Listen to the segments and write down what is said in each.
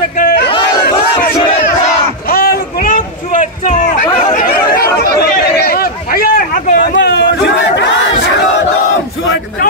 থেকে লাল গোলাপ শুভেচ্ছা ভাইয়ের আগমন স্বাগতম শুভেচ্ছা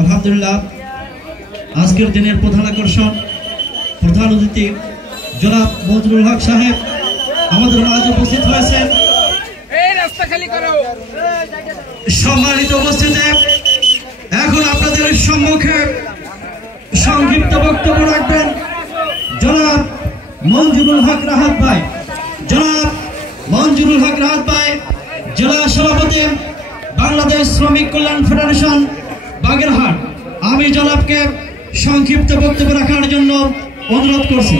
আলহামদুলিল্লাহ আজকের দিনের প্রধান আকর্ষণ প্রধান অতিথি জনাব মঞ্জুরুল হক সাহেব আমাদের মাঝে উপস্থিত হয়েছেন। সম্মানিত উপস্থিতি, এখন আপনাদের সম্মুখে সংক্ষিপ্ত বক্তব্য রাখবেন জনাব মঞ্জুরুল হক রাহাত ভাই। জনাব মঞ্জুরুল হক রাহাত ভাই জেলা সভাপতি বাংলাদেশ শ্রমিক কল্যাণ ফেডারেশন বাগেরহাট। আমি জনাবকে সংক্ষিপ্ত বক্তব্য রাখার জন্য অনুরোধ করছি।